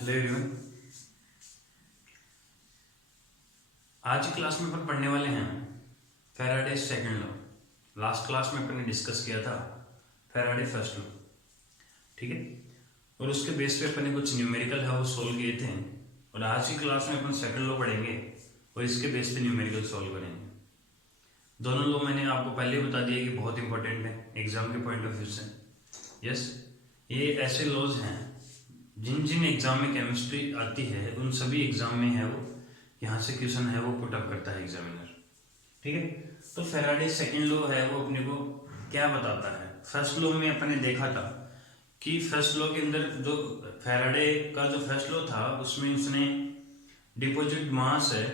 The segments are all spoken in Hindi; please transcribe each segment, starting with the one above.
Hello everyone. आज की क्लास में अपन पढ़ने वाले हैं Faraday second law. Last class में अपन ने डिस्कस किया था फैराडे फर्स्ट लॉ, ठीक है। और उसके बेस पे अपन ने कुछ न्यूमेरिकल है वो सोल्व किए थे, और आज की क्लास में अपन सेकंड लॉ पढ़ेंगे और इसके बेस पे न्यूमेरिकल सोल्व करेंगे। दोनों लॉ मैंने आपको पहले ही बता दिया कि बहुत इंपॉर्टेंट है एग्जाम के पॉइंट ऑफ व्यू से। यस, ये ऐसे लॉज हैं जिन जिन एग्जाम में केमिस्ट्री आती है उन सभी एग्जाम में है वो यहाँ से क्वेश्चन है वो पुट अप करता है एग्जामिनर, ठीक है। तो फैराडे सेकंड लॉ है वो अपने को क्या बताता है। फर्स्ट लॉ में अपन ने देखा था कि फर्स्ट लॉ के अंदर जो फैराडे का जो फर्स्ट लॉ था उसमें उसने डिपॉजिट मास है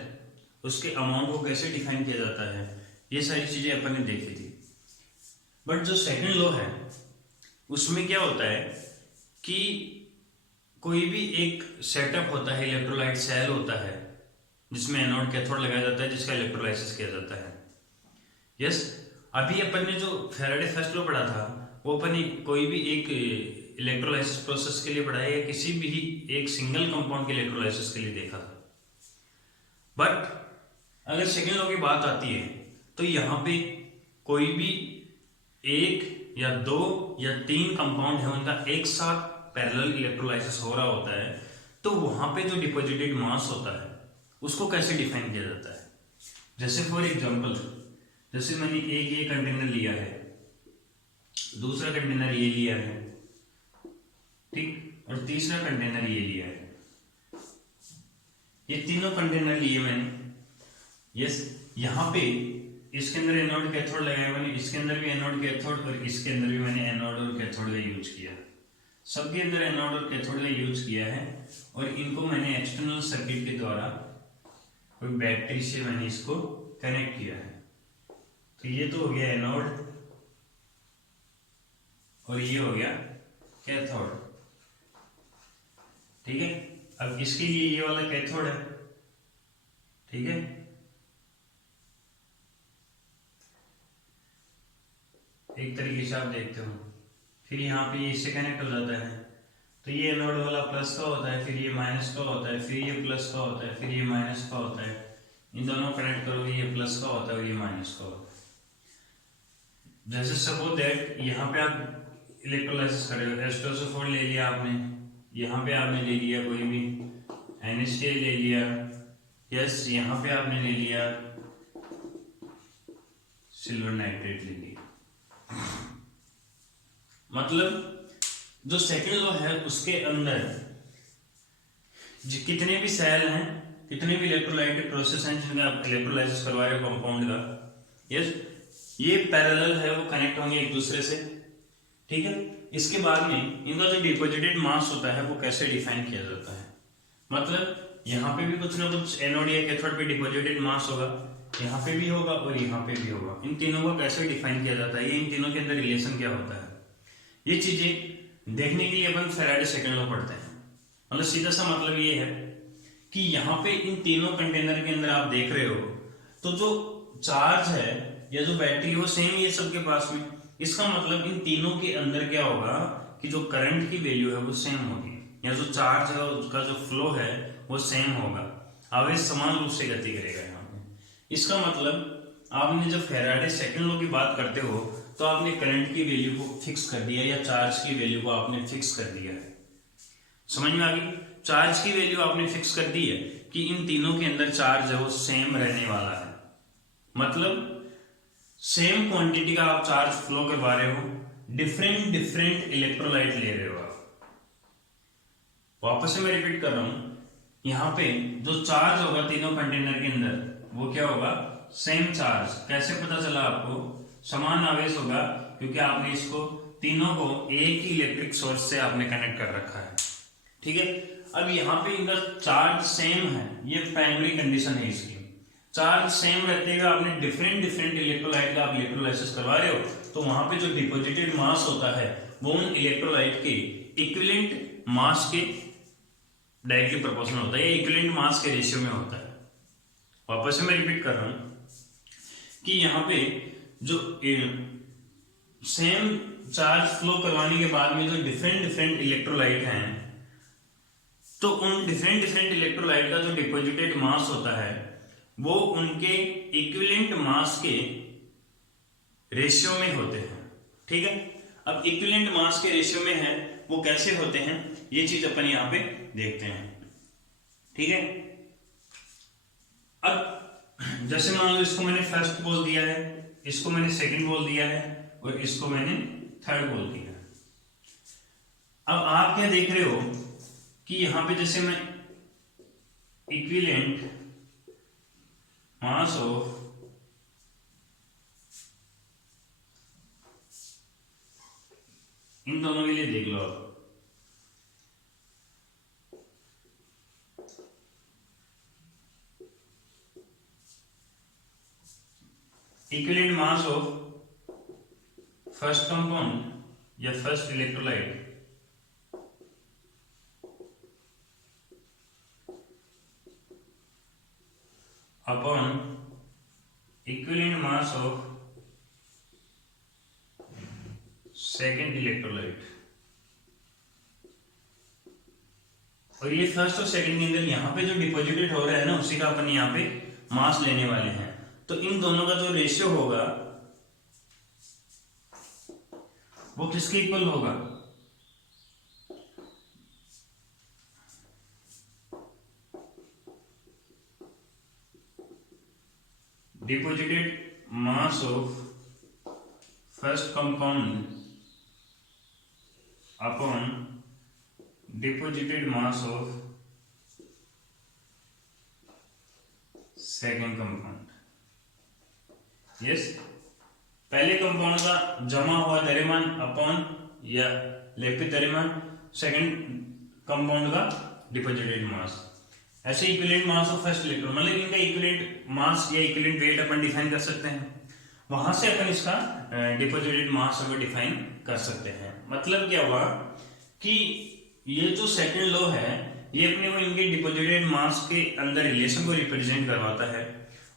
उसके अमाउंट को कैसे डिफाइन किया जाता है, ये सारी चीजें अपन ने देखी थी। बट जो सेकंड लॉ है उसमें क्या होता है कि कोई भी एक सेटअप होता है, इलेक्ट्रोलाइट सेल होता है जिसमें एनोड कैथोड लगाया जाता है जिसका इलेक्ट्रोलाइसिस किया जाता है। यस, अभी अपन ने जो फैराडे फर्स्ट लॉ पढ़ा था वो अपन कोई भी एक इलेक्ट्रोलाइसिस प्रोसेस के लिए पढ़ा है या किसी भी एक सिंगल कंपाउंड के इलेक्ट्रोलाइसिस के लिए देखा था। बट अगर सेकेंड लॉ की बात आती है तो यहाँ पे कोई भी एक या दो या तीन कंपाउंड है उनका एक साथ पैरेलल इलेक्ट्रोलाइसिस हो रहा होता है, तो वहां पे जो डिपॉजिटेड मास होता है उसको कैसे डिफाइन किया जाता है। जैसे फॉर एग्जांपल, जैसे मैंने एक ये कंटेनर लिया है, दूसरा कंटेनर ये लिया है, ठीक, और तीसरा कंटेनर ये लिया है। ये तीनों कंटेनर लिए मैंने। यस, यहाँ पे इसके अंदर एनोड कैथोड लगाया मैंने, इसके अंदर भी एनोड कैथोड और इसके अंदर भी मैंने एनोड और कैथोड का यूज किया है। सबके अंदर एनोड और कैथोड का यूज किया है और इनको मैंने एक्सटर्नल सर्किट के द्वारा कोई बैटरी से मैंने इसको कनेक्ट किया है। तो ये तो हो गया एनोड और ये हो गया कैथोड, ठीक है। अब इसके लिए ये वाला कैथोड है, ठीक है। एक तरीके से आप देखते हो, फिर यहाँ पे ये इससे कनेक्ट हो जाता है, तो ये एनोड वाला प्लस का होता है, फिर ये माइनस का होता है, फिर ये प्लस का होता है, फिर ये माइनस का होता है। इन दोनों कनेक्ट करोगे ये प्लस का होता है और ये माइनस का होता है। जैसे सपोज दैट यहाँ पे आप इलेक्ट्रोलाइसिस कर रहे हो, एस्टोसोफोर ले लिया आपने, यहाँ पे आपने ले लिया कोई भी NaCl ले लिया, यस, यहाँ पे आपने ले लिया सिल्वर नाइट्रेट ले लिया। मतलब जो सेकंड लॉ है उसके अंदर कितने भी सेल हैं, कितने भी इलेक्ट्रोलाइटिक प्रोसेस हैं जिनका आप इलेक्ट्रोलाइसिस करवा रहे हो कंपाउंड का, यस, ये पैरेलल है वो कनेक्ट होंगे एक दूसरे से, ठीक है। इसके बाद में इनका जो डिपॉजिटेड मास होता है वो कैसे डिफाइन किया जाता है। मतलब यहाँ पे भी कुछ ना कुछ एनोड या कैथोड पे डिपॉजिटेड मास होगा, यहाँ पे भी होगा और यहाँ पे भी होगा। इन तीनों को कैसे डिफाइन किया जाता है, ये इन तीनों के अंदर रिलेशन क्या होता है, ये चीजें देखने के लिए अपन फैराडे सेकंड लॉ पढ़ते हैं। मतलब सीधा सा मतलब ये है कि यहाँ पे इन तीनों कंटेनर के अंदर आप देख रहे हो तो जो चार्ज है या जो बैटरी है वो सेम ही है सबके पास में। इसका मतलब इन तीनों के अंदर क्या होगा कि जो करंट की वैल्यू है वो सेम होगी, या जो चार्ज है उसका जो फ्लो है वो सेम होगा, आवेश समान रूप से गति करेगा यहाँ पे। इसका मतलब आपने जब फैराडे सेकंड लॉ की बात करते हो तो आपने करंट की वैल्यू को फिक्स कर दिया या चार्ज की वैल्यू को आपने फिक्स कर दिया है। समझ में आ गई? चार्ज की वैल्यू आपने फिक्स कर दी है कि इन तीनों के अंदर चार्ज है वो सेम रहने वाला है। मतलब सेम क्वांटिटी का आप चार्ज फ्लो करवा रहे हो, डिफरेंट डिफरेंट इलेक्ट्रोलाइट ले रहे हो आप। वापस से मैं रिपीट कर रहा हूं, यहाँ पे जो चार्ज होगा तीनों कंटेनर के अंदर वो क्या होगा, सेम चार्ज। कैसे पता चला आपको? समान आवेश होगा क्योंकि आपने इसको तीनों को एक ही इलेक्ट्रिक सोर्स से आपने कनेक्ट कर रखा है, ठीक है। अब यहाँ पे इनका चार्ज सेम है, ये प्राइमरी कंडीशन है इसकी। चार्ज सेम रहते हुए आपने डिफरेंट डिफरेंट इलेक्ट्रोलाइट का आप इलेक्ट्रोलाइसिस करवा रहे हो तो वहां पे जो डिपॉजिटेड मास होता है वो उन इलेक्ट्रोलाइट के इक्विवेलेंट मास के डायरेक्टली प्रोपोर्शनल होता है, इक्विवेलेंट मास के रेशियो में होता है। वापस से मैं रिपीट कर रहा हूं कि यहाँ पे जो सेम चार्ज फ्लो करवाने के बाद में जो डिफरेंट डिफरेंट इलेक्ट्रोलाइट हैं तो उन डिफरेंट डिफरेंट इलेक्ट्रोलाइट का जो डिपॉजिटेड मास होता है वो उनके इक्विवेलेंट मास के रेशियो में होते हैं। ठीक है, अब इक्विवेलेंट मास के रेशियो में है वो कैसे होते हैं ये चीज अपन यहां पे देखते हैं। ठीक है, अब जैसे मान लो इसको मैंने फर्स्ट बोल दिया है, इसको मैंने सेकंड बोल दिया है और इसको मैंने थर्ड बोल दिया है। अब आप क्या देख रहे हो कि यहां पे जैसे मैं इक्विवेलेंट मास ऑफ इन दोनों के लिए देख लो आप, equivalent mass of first compound या first electrolyte upon equivalent mass of second electrolyte. और ये फर्स्ट और सेकेंड के अंदर यहाँ पे जो डिपॉजिटेड हो रहा है ना उसी का अपन यहाँ पे मास लेने वाले हैं। तो इन दोनों का जो रेशियो होगा वो किसके इक्वल होगा, deposited mass of first compound upon deposited mass of second compound. Yes, पहले कंपाउंड का जमा हुआ द्रव्यमान अपॉन या लेपित द्रव्यमान, सेकेंड कंपाउंड का डिपॉजिटेड मास। ऐसे equivalent mass of first electron, मतलब इनका इक्विवेलेंट मास या इक्विवेलेंट वेट अपन डिफाइन कर सकते हैं, वहां से अपन इसका डिपॉजिटेड मास को डिफाइन कर सकते हैं। मतलब क्या हुआ कि ये जो सेकंड लॉ है ये अपने को इनके डिपॉजिटेड मास के अंदर रिलेशन को रिप्रेजेंट करवाता है।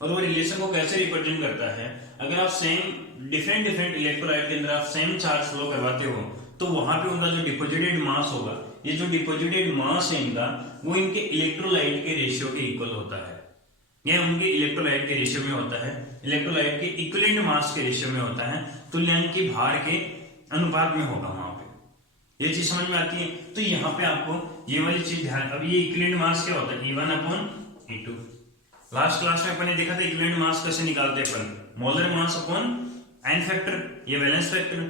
और वो रिलेशन को कैसे रिप्रेजेंट करता है, अगर आप सेम डिफरेंट डिफरेंट इलेक्ट्रोलाइट के अंदर आप सेम चार्ज फ्लो करवाते हो तो वहां पे उनका जो डिपॉजिटेड मास होगा, ये जो डिपॉजिटेड मास है इनका, वो इनके इलेक्ट्रोलाइट के रेशियो के इक्वल होता है, यह उनके इलेक्ट्रोलाइट के रेशियो में होता है, इलेक्ट्रोलाइट के इक्विवेलेंट मास के रेशियो में होता है, तुल्यांक की भार के अनुपात में होगा वहां पे। ये चीज समझ में आती है। तो यहाँ पे आपको ये वाली चीज ध्यान, अब ये इक्विवेलेंट मास क्या होता है, E1 upon E2। Last class में अपन ने देखा था इक्विवेलेंट मास कैसे निकालते हैं अपन, molar mass upon N factor, ये वैलेंस फैक्टर,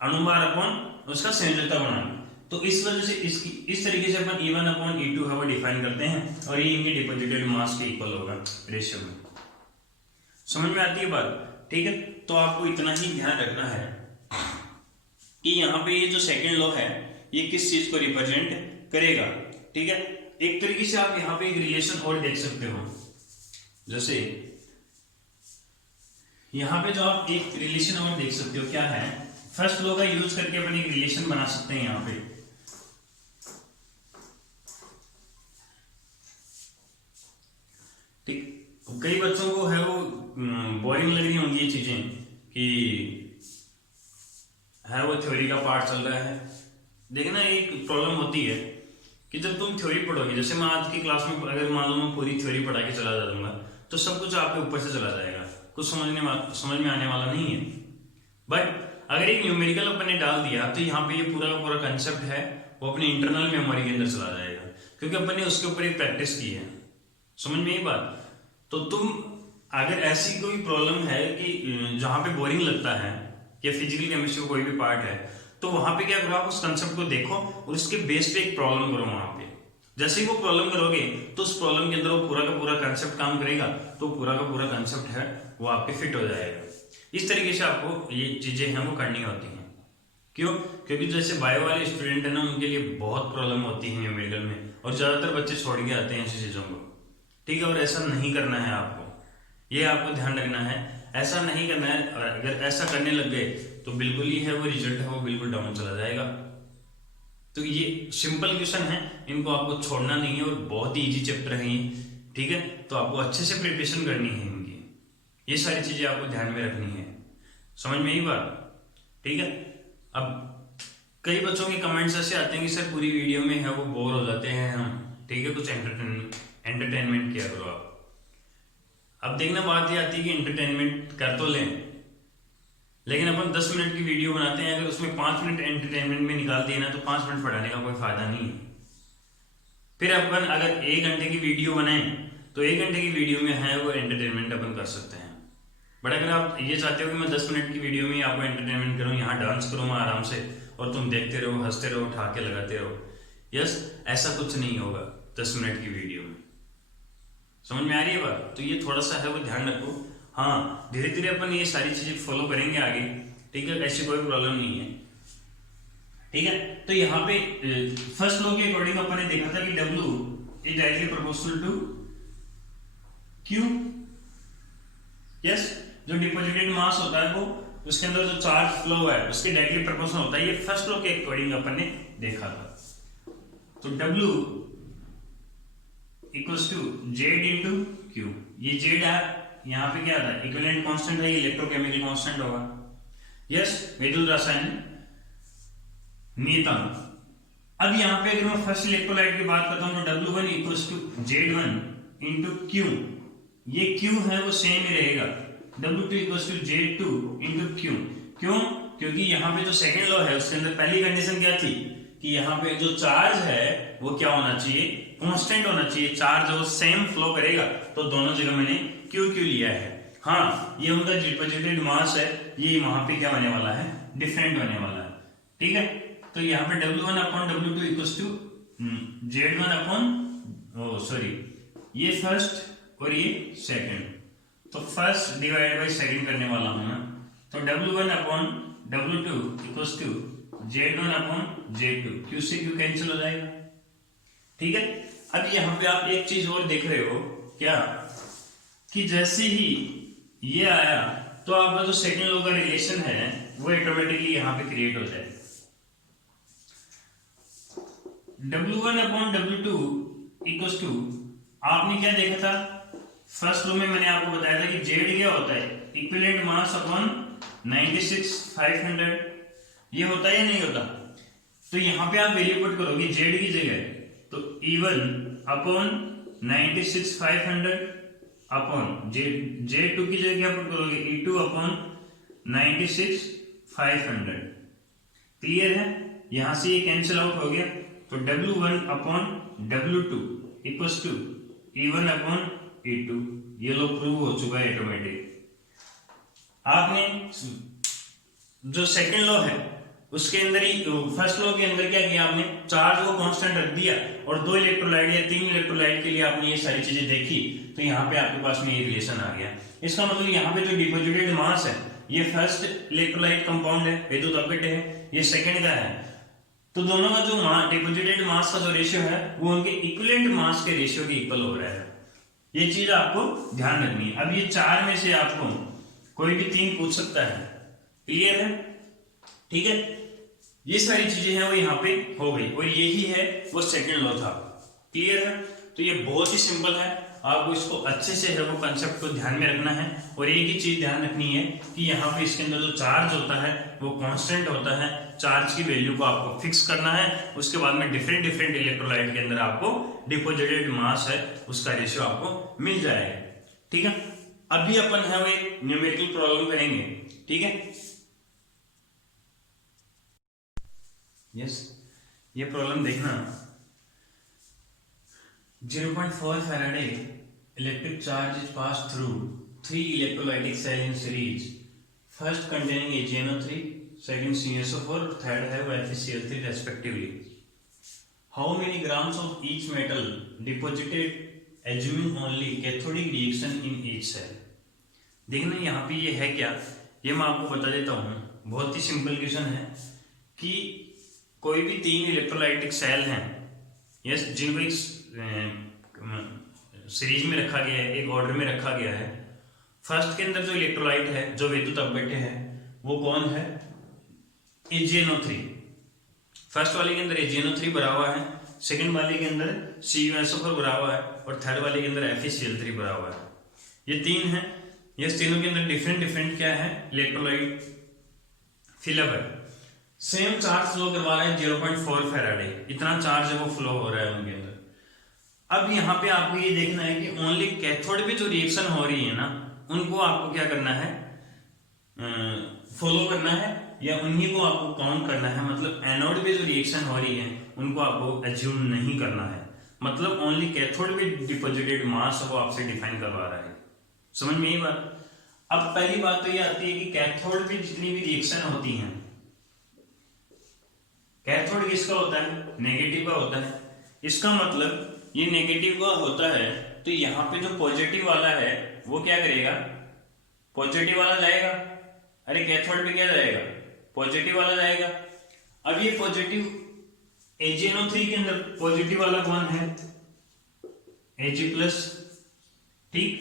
अणुभार अपॉन उसका संयोजकता गुणांक। तो इस वजह से इसकी इस तरीके से अपन E1 अपॉन E2 है वो डिफाइन करते हैं और ये इनके डिपॉजिटेड मास के इक्वल होगा रेशियो में। समझ में आती है बात, ठीक है। तो आपको इतना ही ध्यान रखना है कि यहाँ पे ये जो सेकंड लॉ है ये किस चीज को रिप्रेजेंट करेगा, ठीक है। एक तरीके से आप यहाँ पे एक रिलेशन और देख सकते हो, जैसे यहाँ पे जो आप एक रिलेशन और देख सकते हो, क्या है, फर्स्ट लॉ का यूज करके अपन एक रिलेशन बना सकते हैं यहाँ पे। ठीक, कई बच्चों को है वो बोरिंग लग रही होंगी ये चीजें कि है वो थ्योरी का पार्ट चल रहा है। देखना एक प्रॉब्लम होती है कि जब तुम थ्योरी पढ़ोगे, जैसे मैं आज की क्लास में अगर मान लो मैं पूरी थ्योरी पढ़ा के चला जाऊंगा तो सब कुछ आपके ऊपर से चला जाएगा, कुछ समझ में आने वाला नहीं है। बट अगर एक न्यूमेरिकल अपन ने डाल दिया तो यहाँ पे ये पूरा का पूरा कंसेप्ट है वो अपनी इंटरनल मेमोरी के अंदर चला जाएगा, क्योंकि अपन ने उसके ऊपर एक प्रैक्टिस की है। समझ में ये बात। तो तुम अगर ऐसी कोई प्रॉब्लम है कि जहां पे बोरिंग लगता है या फिजिकल केमिस्ट्री कोई भी पार्ट है, तो वहां पे क्या करो, आप उस कंसेप्ट को देखो और उसके बेस पे एक प्रॉब्लम करो वहां पे। जैसे ही वो प्रॉब्लम करोगे तो उस प्रॉब्लम के अंदर वो पूरा का पूरा कंसेप्ट काम करेगा, तो पूरा का पूरा कंसेप्ट है वो आपके फिट हो जाएगा। इस तरीके से आपको ये चीजें हैं वो करनी होती हैं। क्यों? क्योंकि जैसे बायो वाले स्टूडेंट है ना, उनके लिए बहुत प्रॉब्लम होती है न्यूमेरिकल में, और ज्यादातर बच्चे छोड़ के आते हैं ऐसी चीजों को, ठीक है। और ऐसा नहीं करना है आपको, ये आपको ध्यान रखना है, ऐसा नहीं करना है। अगर ऐसा करने लग गए तो बिल्कुल ही है वो रिजल्ट है वो बिल्कुल डाउन चला जाएगा। तो ये सिंपल क्वेश्चन है, इनको आपको छोड़ना नहीं है और बहुत ही इजी चैप्टर है ये, ठीक है। तो आपको अच्छे से प्रिपरेशन करनी है इनकी, ये सारी चीजें आपको ध्यान में रखनी है। समझ में आई बात, ठीक है। अब कई बच्चों के कमेंट्स ऐसे आते हैं कि सर पूरी वीडियो में है वो बोर हो जाते हैं हम, ठीक है, कुछ एंटरटेनमेंट किया करो आप। अब देखना बात ये आती है कि एंटरटेनमेंट कर तो लें, लेकिन अपन 10 मिनट की वीडियो बनाते हैं, अगर उसमें 5 मिनट एंटरटेनमेंट में निकाल दिए ना तो 5 मिनट पढ़ाने का कोई फायदा नहीं है। फिर अपन अगर 1 घंटे की वीडियो बनाए तो 1 घंटे की वीडियो में है वो एंटरटेनमेंट अपन कर सकते हैं। बट अगर आप ये चाहते हो कि मैं 10 मिनट की वीडियो में आपको एंटरटेनमेंट करूँ, यहाँ डांस करूँ आराम से और तुम देखते रहो, हंसते रहो, ठहाके लगाते रहो, यस, ऐसा कुछ नहीं होगा 10 मिनट की वीडियो में। समझ में आ रही है बात? तो ये थोड़ा सा है वो ध्यान रखो। हाँ, धीरे धीरे अपन ये सारी चीजें फॉलो करेंगे आगे, ठीक है, ऐसी कोई प्रॉब्लम नहीं है, ठीक है। तो यहाँ पे फर्स्ट लॉ के अकॉर्डिंग अपन ने देखा था कि W इज directly proportional to Q, yes. जो डिपॉजिटेड मास होता है वो उसके अंदर जो चार्ज फ्लो है उसके डायरेक्टली प्रोपोर्शनल होता है, ये फर्स्ट लॉ के अकॉर्डिंग अपन ने देखा था। तो W equals to Z into Q, ये जेड है, यहाँ पे क्या था, इक्विवेलेंट कांस्टेंट है, इलेक्ट्रोकेमिकल कांस्टेंट होगा, यस, विद्युत रासायनिक नियतांक। अब यहाँ पे अगर मैं फर्स्ट इलेक्ट्रोलाइट की बात करता हूँ तो W1 equals to Z1 into Q, ये Q है वो सेम ही रहेगा, W2 equals to Z2 into Q. क्यों? क्योंकि यहाँ पे जो सेकेंड लॉ है उसके अंदर पहली कंडीशन क्या थी कि यहाँ पे जो चार्ज है वो क्या होना चाहिए, कांस्टेंट होना चाहिए, चार्ज वो सेम फ्लो करेगा, तो दोनों जगह मैंने क्यू लिया है। हाँ, ये उनका डिपॉजिटेड मास है, ये वहां पे क्या होने वाला है, डिफरेंट होने वाला है, ठीक है। तो यहाँ पे W1 upon W2 equals to Z1 upon sorry ये फर्स्ट और ये सेकंड, तो फर्स्ट डिवाइड बाय सेकंड करने वाला हूं मैं, तो W1 upon W2 equals to Z1 upon Z2, Q से Q कैंसिल हो जाएगा, ठीक है। अब यहाँ पे आप एक चीज और देख रहे हो क्या, कि जैसे ही ये आया तो आपका जो सेकंड लॉ का रिलेशन है वो ऑटोमेटिकली यहाँ पे क्रिएट हो जाएगा। W1 upon W2 equals to, आपने क्या देखा था फर्स्ट लॉ में, मैंने आपको बताया था कि Z क्या होता है, इक्विवेलेंट मास अपॉन 96,500, ये होता है या नहीं होता। तो यहाँ पे आप वैल्यू पुट करोगे Z की जगह, तो E1 अपॉन 96,500 अपॉन Z2 की जगह क्या पुट करोगे, E2 अपॉन 96,500, क्लियर है। यहां से ये कैंसिल आउट हो गया, तो W1 upon W2 equals to E1 upon E2, ये लो प्रूव हो चुका है ऑटोमेटिक। आपने जो सेकंड लॉ है उसके अंदर ही, फर्स्ट लॉ के अंदर क्या किया आपने, चार्ज को कांस्टेंट रख दिया और 2 इलेक्ट्रोलाइट या 3 इलेक्ट्रोलाइट के लिए आपने ये सारी चीजें देखी, तो यहाँ पे आपके पास में ये रिलेशन आ गया। इसका मतलब यहाँ पे जो डिपॉजिटेड मास है ये फर्स्ट इलेक्ट्रोलाइट कंपाउंड है, विद्युत अपघट्य है, ये सेकंड का है, तो दोनों का जो डिपॉजिटेड मास का जो रेशियो है वो उनके इक्विवेलेंट मास के रेशियो के इक्वल हो रहा है। ये चीज आपको ध्यान रखनी है। अब ये 4 में से आपको कोई भी 3 पूछ सकता है, क्लियर है, ठीक है। ये सारी चीजें हैं वो यहाँ पे हो गई, और यही है वो सेकंड लॉ था, क्लियर है। तो ये बहुत ही सिंपल है, आपको इसको अच्छे से है वो कंसेप्ट को ध्यान में रखना है, और एक ही चीज ध्यान रखनी है कि यहाँ पे इसके अंदर जो चार्ज होता है वो कांस्टेंट होता है, चार्ज की वैल्यू को आपको फिक्स करना है, उसके बाद में डिफरेंट डिफरेंट इलेक्ट्रोलाइट के अंदर आपको डिपॉजिटेड मास है उसका रेशियो आपको मिल जाएगा, ठीक है। अभी अपन है वो एक न्यूमेरिकल प्रॉब्लम करेंगे, ठीक है, यस। ये प्रॉब्लम देखना, 0.4 Faraday electric charge is passed through 3 electrolytic cells in series. First containing AgNO3, second CSO4, third have FeCl3 respectively. How many grams of each metal deposited assuming only cathodic reaction in each cell? देखना यहाँ पे ये है क्या, ये मैं आपको बता देता हूँ। बहुत ही सिंपल क्वेश्चन है कि कोई भी 3 इलेक्ट्रोलाइटिक सेल हैं, यस, जिनको एक सीरीज में रखा गया है, एक ऑर्डर में रखा गया है। फर्स्ट के अंदर जो इलेक्ट्रोलाइट है जो विद्युत अपघट्य है वो कौन है, AgNO3। फर्स्ट वाले के अंदर AgNO3 भरा हुआ है, सेकंड वाले के अंदर CuSO4 भरा हुआ है, और थर्ड वाले के अंदर FeCl3 भरा हुआ है। ये 3 है, ये तीनों के अंदर डिफरेंट डिफरेंट क्या है, इलेक्ट्रोलाइट फिलअप है। सेम चार्ज फ्लो करवा रहे हैं 0.4 फैराडे, इतना चार्ज है वो फ्लो हो रहा है उनके अंदर। अब यहाँ पे आपको ये देखना है कि ओनली कैथोड पे जो रिएक्शन हो रही है ना, उनको आपको क्या करना है, फॉलो करना है, या उन्हीं को आपको काउंट करना है। मतलब एनोड पे जो रिएक्शन हो रही है उनको आपको एज्यूम नहीं करना है, मतलब ओनली कैथोड पे डिपॉजिटेड मास वो आपसे डिफाइन करवा रहा है। समझ में ये बात। अब पहली बात तो ये आती है कि कैथोड पे जितनी भी रिएक्शन होती हैं, कैथोड किसका होता है, नेगेटिव का होता है। इसका मतलब ये नेगेटिव का होता है, तो यहाँ पे जो पॉजिटिव वाला है वो क्या करेगा, पॉजिटिव वाला जाएगा। अरे कैथोड पे क्या जाएगा, पॉजिटिव वाला जाएगा। अब ये पॉजिटिव AgNO3 के अंदर पॉजिटिव वाला कौन है, Ag+, ठीक,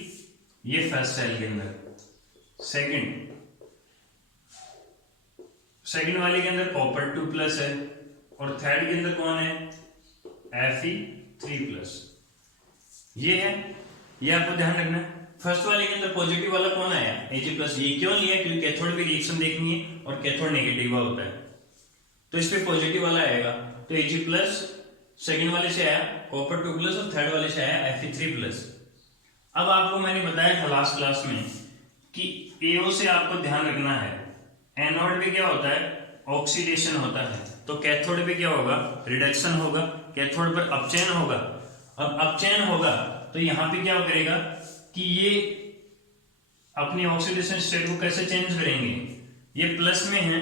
ये फर्स्ट सेल के अंदर। सेकंड वाले के अंदर कॉपर 2+ है, और थर्ड के अंदर कौन है, Fe3+। ये है, ये आपको ध्यान रखना है। फर्स्ट वाले के अंदर पॉजिटिव वाला कौन आया, Ag+। ये क्यों लिया, क्योंकि कैथोड पे रिएक्शन देखनी है और कैथोड नेगेटिव का होता है, तो इस पे पॉजिटिव वाला आएगा, तो Ag+। सेकंड वाले से आया कॉपर 2+, और थर्ड वाले से आया Fe3+। अब आपको मैंने बताया था लास्ट क्लास में कि AO से आपको ध्यान रखना है, एनोड पे क्या होता है, ऑक्सीडेशन होता है, तो कैथोड पे क्या होगा, रिडक्शन होगा, कैथोड पर अपचयन होगा। अब अपचयन होगा तो यहाँ पे क्या करेगा कि ये अपनी ऑक्सीडेशन स्टेट को कैसे चेंज करेंगे, ये प्लस में है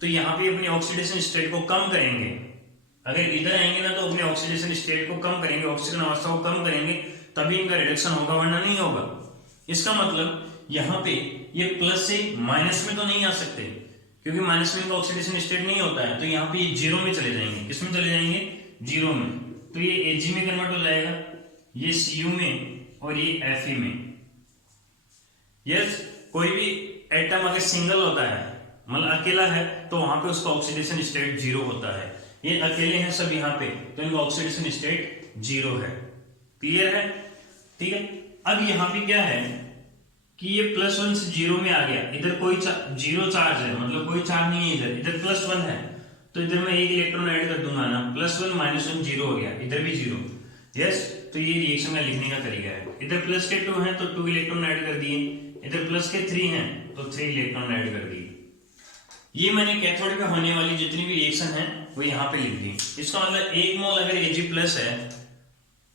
तो यहाँ पे अपनी ऑक्सीडेशन स्टेट को कम करेंगे। अगर इधर आएंगे ना तो अपने ऑक्सीडेशन स्टेट को कम करेंगे, ऑक्सीजन अवस्था को कम करेंगे, तभी इनका रिडक्शन होगा, वरना नहीं होगा। इसका मतलब यहाँ पे ये प्लस से माइनस में तो नहीं आ सकते, क्योंकि माइनस में इनका ऑक्सीडेशन स्टेट नहीं होता है, तो यहाँ पे ये जीरो में चले जाएंगे। किस में चले जाएंगे, जीरो में। तो ये Ag में कन्वर्ट हो जाएगा, ये Cu में, और ये Fe में। यस, कोई भी एटम अगर सिंगल होता है, मतलब अकेला है, तो वहां पे उसका ऑक्सीडेशन स्टेट जीरो होता है। ये अकेले हैं सब यहाँ पे, तो इनका ऑक्सीडेशन स्टेट जीरो है। क्लियर है, ठीक है। अब यहाँ पे क्या है कि ये +1 से जीरो में आ गया, इधर कोई जीरो चार्ज है, मतलब कोई चार्ज नहीं है, इधर 1+ है, तो इधर मैं एक इलेक्ट्रॉन ऐड कर दूंगा ना, +1 -1 जीरो हो गया, इधर भी जीरो। यस, तो ये रिएक्शन का लिखने का तरीका है। इधर प्लस के 2 हैं तो 2 इलेक्ट्रॉन ऐड कर दिए, इधर प्लस के 3 हैं तो 3 इलेक्ट्रॉन ऐड कर दिए। ये मैंने कैथोड पे होने वाली जितनी भी रिएक्शन है वो यहाँ पे लिख दी। इसका मतलब 1 मोल अगर Ag+ है,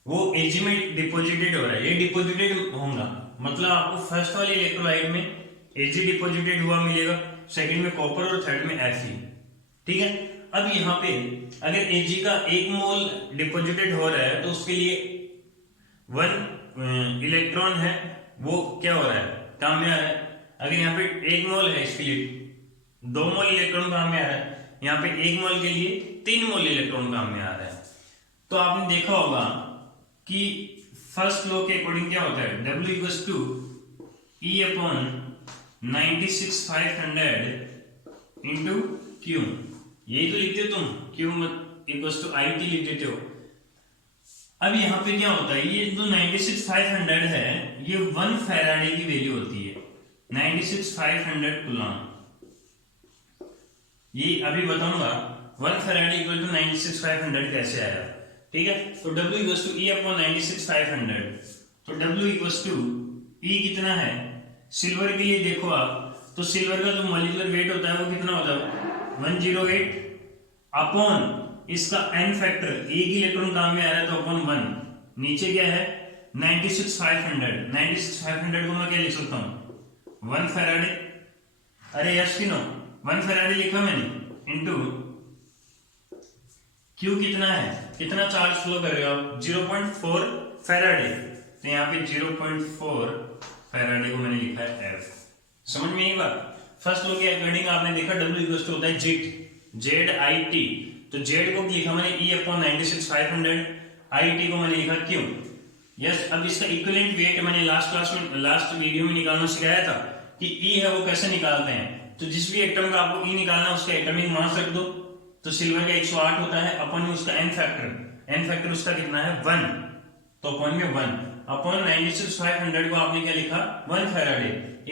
वो Ag में डिपोजिटेड हो रहा है, ये डिपोजिटेड होगा, मतलब आपको फर्स्ट वाले इलेक्ट्रोलाइट में Ag डिपोजिटेड हुआ मिलेगा, सेकंड में कॉपर और थर्ड में Fe। ठीक है। अब यहाँ पे अगर Ag का 1 मोल डिपोजिटेड हो रहा है तो उसके लिए 1 इलेक्ट्रॉन है वो क्या हो रहा है, काम में आ रहा है। अगर यहाँ पे 1 मोल है इसके लिए 2 मोल इलेक्ट्रॉन काम में आ रहा है, यहाँ पे 1 मोल के लिए 3 मोल इलेक्ट्रॉन काम में आ रहा है। तो आपने देखा होगा कि फर्स्ट लॉ के अकॉर्डिंग क्या होता है, W = E/96500 इंटू Q। यही तो लिखते हो तुम, Q = IT लिख देते हो। अब यहाँ पे क्या होता है, ये जो 96500 है ये 1 फैराडे की वैल्यू होती है, 96500 कूलम। ये अभी बताऊंगा 1 फैराडे = 96500 कैसे आया। ठीक है। तो W = E/96500। तो W = E कितना है, सिल्वर के लिए देखो आप, तो सिल्वर का जो मॉलिक्यूलर वेट होता है वो कितना होता है 108 अपॉन इसका n फैक्टर, एक इलेक्ट्रॉन काम में आ रहा है तो अपॉन 1, नीचे क्या है 96500। 96500 को मैं क्या लिख सकता हूं 1 फैराडे। अरे यस कि नो, 1 फैराडे लिखा मैंने इंटू Q कितना है, कितना चार्ज फ्लो कर रहे हो आप 0.4 फैराडे, तो यहाँ पे 0.4 फैराडे को मैंने लिखा है F। समझ में ये बात। फर्स्ट लॉ के अकॉर्डिंग आपने देखा W = होता है ZIT, तो Z को लिखा मैंने E/96500, IT को मैंने लिखा Q। यस, अब इसका इक्विवेलेंट वेट मैंने लास्ट वीडियो में निकालना सिखाया था कि E है वो कैसे निकालते हैं। तो जिस भी एटम का आपको E निकालना है उसका एटॉमिक मास रख दो, तो सिल्वर का 108 होता है, अपॉन में उसका n फैक्टर उसका कितना है 1, तो अपॉन में 1 अपॉन 96500 को आपने क्या लिखा 1 फैराडे =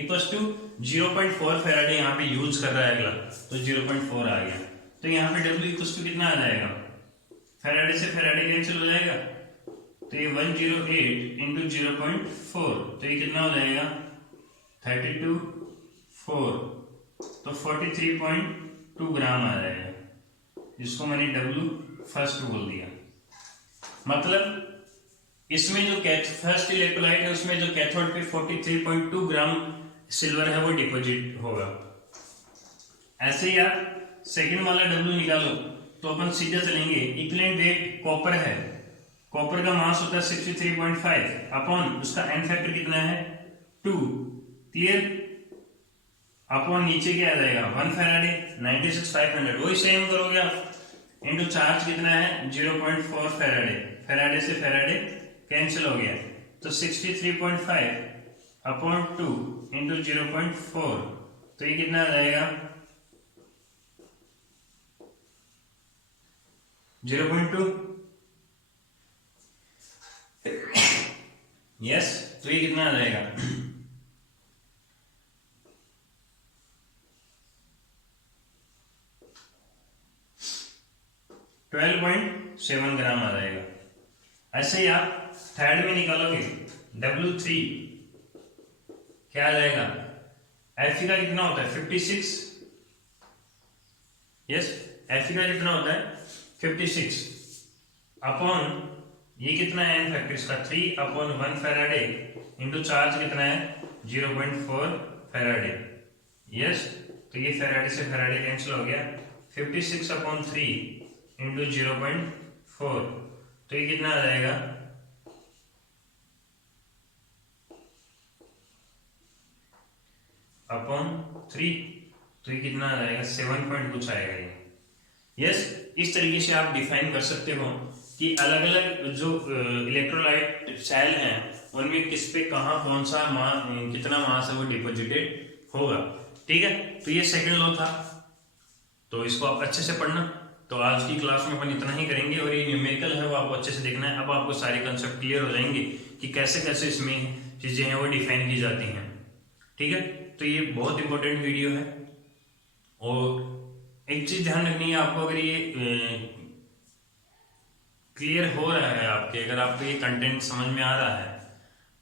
0.4 फैराडे यहाँ पे यूज कर रहा है अगला, तो 0.4 आ गया। तो यहाँ पे W इक्वल्स टू कितना आ जाएगा, फैराडे से फैराडे कैंसिल हो जाएगा, तो ये 108 इंटू 0.4, तो ये कितना हो जाएगा 32.4, तो 43.2 ग्राम आ जाएगा, जिसको मैंने W फर्स्ट बोल दिया। मतलब इसमें जो फर्स्ट इलेक्ट्रोलाइट है उसमें जो कैथोड पे 43.2 ग्राम सिल्वर है वो डिपॉजिट होगा। ऐसे ही आप सेकंड वाला W निकालो तो अपन सीधा चलेंगे, इक्विवेलेंट वेट कॉपर है, कॉपर का मास होता है 63.5 अपॉन उसका एन फैक्टर कितना है 2, क्लियर, अपॉन नीचे क्या आ जाएगा 1 फैराडे 96,500, वही सेम करोगे आप, इनटू चार्ज कितना है 0.4 फैराडे, फैराडे से फैराडे कैंसिल हो गया, तो 63.5 अपॉन 2 इंटू 0.4, तो ये कितना आ जाएगा 0.2, यस, तो ये कितना आ जाएगा 12.7 ग्राम आ जाएगा। ऐसे ही आप थर्ड में निकालोगे W3 क्या आ जाएगा, Fe का कितना होता है 56, यस, Fe का कितना होता है 56 अपॉन ये कितना है एन फैक्टर इसका 3 अपॉन 1 फैराडे इंटू चार्ज कितना है 0.4 फैराडे, यस, तो ये फैराडे से फैराडे कैंसिल हो गया, 56 अपॉन 3 इंटू 0.4, तो ये कितना आ जाएगा अपॉन 3, तो ये कितना आ जाएगा 7 पॉइंट कुछ आएगा ये, यस। इस तरीके से आप डिफाइन कर सकते हो कि अलग अलग जो इलेक्ट्रोलाइट सेल हैं उनमें किस पे कहाँ कौन सा कितना मास है वो डिपॉजिटेड होगा, ठीक है। तो ये सेकंड लॉ था, तो इसको आप अच्छे से पढ़ना। तो आज की क्लास में अपन इतना ही करेंगे और ये न्यूमेरिकल है वो आपको अच्छे से देखना है। अब आपको सारे कंसेप्ट क्लियर हो जाएंगे कि कैसे कैसे इसमें चीजें हैं वो डिफाइन की जाती हैं, ठीक है। तो ये बहुत इंपॉर्टेंट वीडियो है और एक चीज ध्यान रखनी है आपको, अगर ये क्लियर हो रहा है आपके, अगर आपको ये कंटेंट समझ में आ रहा है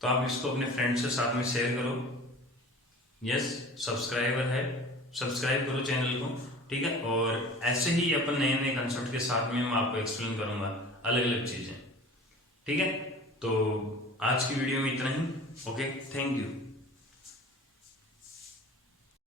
तो आप इसको अपने फ्रेंड्स के साथ में शेयर करो, यस, सब्सक्राइबर है सब्सक्राइब करो चैनल को, ठीक है। और ऐसे ही अपन नए नए कंसेप्ट के साथ में मैं आपको एक्सप्लेन करूंगा अलग अलग चीजें, ठीक है। तो आज की वीडियो में इतना ही, ओके, थैंक यू।